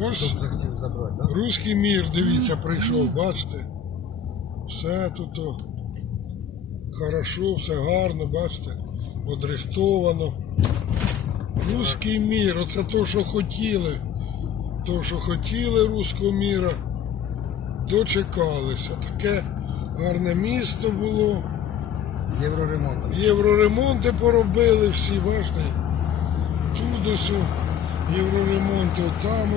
Ось захотів забрати, да? руський мір, дивіться, прийшов, бачите? Все тут о, хорошо, все гарно, бачите, одрихтовано. Руський мір, оце то, що хотіли. То, що хотіли руського міра, дочекалися. Таке гарне місто було. З євроремонтом. Євроремонти поробили всі, бачите? Тут о, євроремонти, там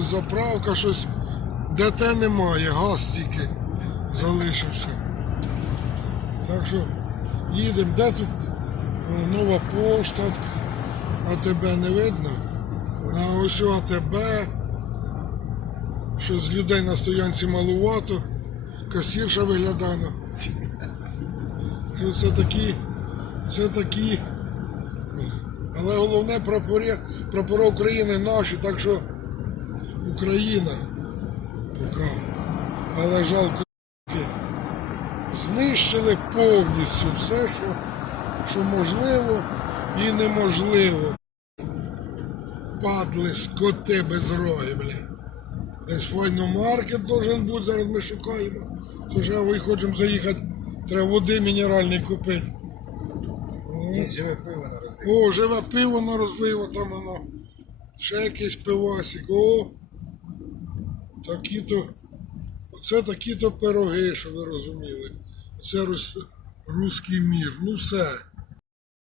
заправка щось. Де те немає, газ тільки залишився. Так що їдемо, де тут нова пошта, АТБ не видно. А ось у АТБ. Що з людей на стоянці малувато, касірша виглядана. Це такі, це такі. Але головне прапори, прапори України наші, так що Україна поки. Але жалко. Знищили повністю все, що, що можливо і неможливо. Падли скоти без рої, бля. Десь файно-маркет должен бути, зараз ми шукаємо. Тож ми хочемо заїхати, треба води мінеральної купити. О. Живе пиво на розділі. О, живе пиво на розливо, там воно. Ще якийсь пивасик. О. Такі-то. Оце такі-то пироги, що ви розуміли. Це рус... руський мір. Ну все.